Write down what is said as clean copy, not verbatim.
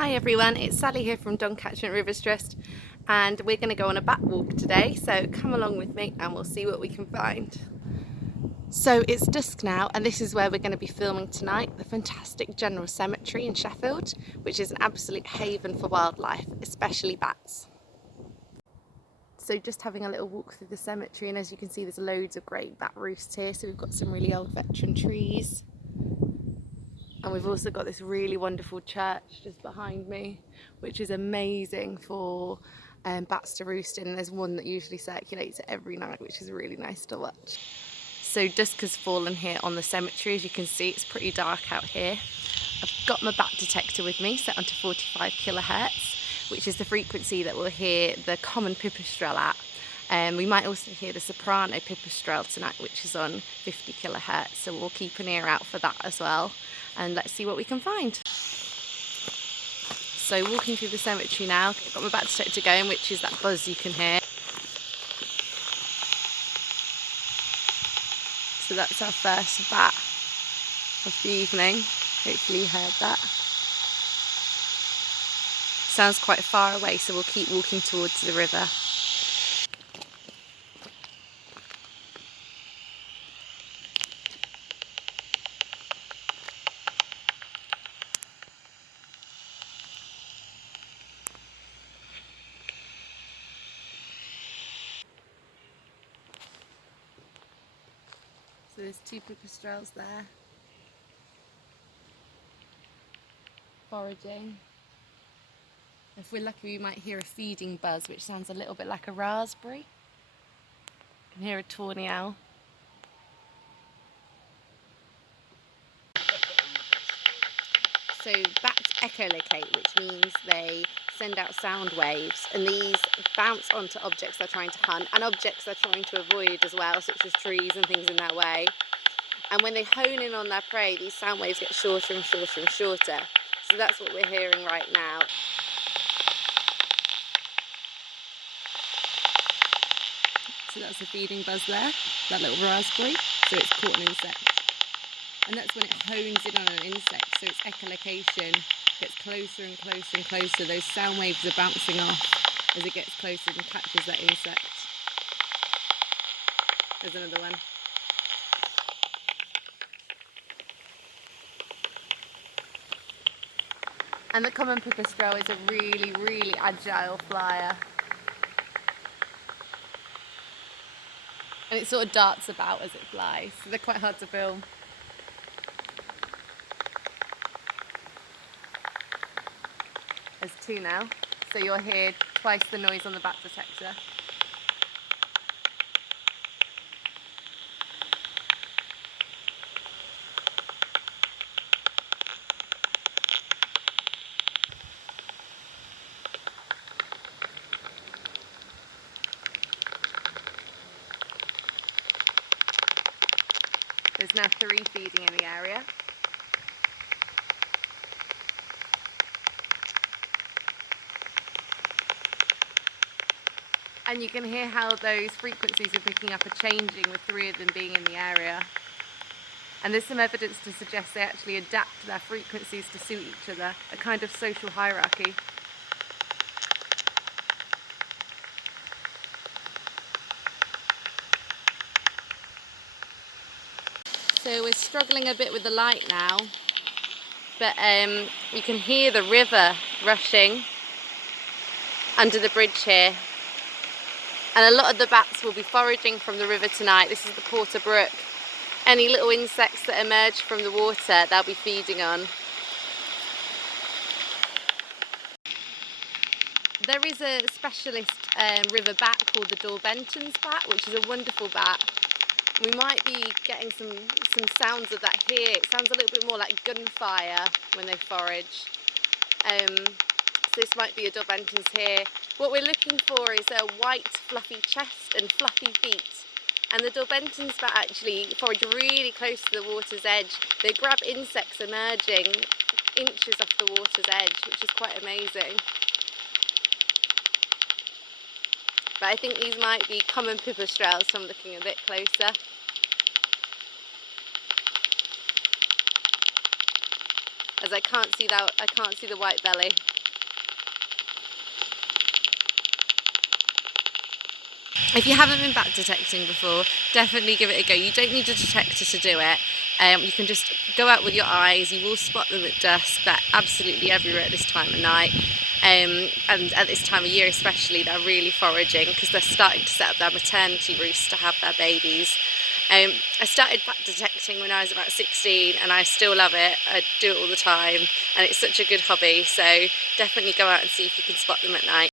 Hi everyone, it's Sally here from Catchment Rivers Trust, and we're going to go on a bat walk today, so come along with me and we'll see what we can find. So it's dusk now, and this is where we're going to be filming tonight, the fantastic General Cemetery in Sheffield, which is an absolute haven for wildlife, especially bats. So just having a little walk through the cemetery, and as you can see there's loads of great bat roosts here, so we've got some really old veteran trees. And we've also got this really wonderful church just behind me, which is amazing for bats to roost in. There's one that usually circulates every night, which is really nice to watch. So dusk has fallen here on the cemetery. As you can see, it's pretty dark out here. I've got my bat detector with me, set onto 45 kilohertz, which is the frequency that we'll hear the common Pipistrelle at. We might also hear the Soprano Pipistrelle tonight, which is on 50 kilohertz, so we'll keep an ear out for that as well. And let's see what we can find. So walking through the cemetery now, I've got my bat detector going, which is that buzz you can hear. So that's our first bat of the evening. Hopefully you heard that. Sounds quite far away, so we'll keep walking towards the river. So there's two pipistrelles there, foraging. If we're lucky we might hear a feeding buzz, which sounds a little bit like a raspberry. You can hear a tawny owl. So bats echolocate, which means they send out sound waves, and these bounce onto objects they're trying to hunt and objects they're trying to avoid as well, such as trees and things in their way. And when they hone in on their prey, these sound waves get shorter and shorter and shorter. So that's what we're hearing right now. So that's a feeding buzz there, that little raspberry. So it's caught an insect. And that's when it hones in on an insect, so its echolocation gets closer and closer and closer. Those sound waves are bouncing off as it gets closer and catches that insect. There's another one. And the common pipistrelle is a really, really agile flyer. And it sort of darts about as it flies, so they're quite hard to film. There's two now, so you'll hear twice the noise on the bat detector. There's now 3 feeding in the area. And you can hear how those frequencies are picking up are changing with 3 of them being in the area. And there's some evidence to suggest they actually adapt their frequencies to suit each other, a kind of social hierarchy. So we're struggling a bit with the light now, but you can hear the river rushing under the bridge here. And a lot of the bats will be foraging from the river tonight. This is the brook. Any little insects that emerge from the water, they'll be feeding on. There is a specialist river bat called the Daubenton's bat, which is a wonderful bat. We might be getting some sounds of that here. It sounds a little bit more like gunfire when they forage. So this might be a Daubenton's here. What we're looking for is a white fluffy chest and fluffy feet. And the Daubenton's bat actually forage really close to the water's edge. They grab insects emerging inches off the water's edge, which is quite amazing. But I think these might be common pipistrelles, so I'm looking a bit closer. as I can't see the white belly. If you haven't been bat detecting before, definitely give it a go. You don't need a detector to do it. You can just go out with your eyes. You will spot them at dusk. They're absolutely everywhere at this time of night. And at this time of year especially, they're really foraging because they're starting to set up their maternity roosts to have their babies. I started bat detecting when I was about 16 and I still love it. I do it all the time and it's such a good hobby, so definitely go out and see if you can spot them at night.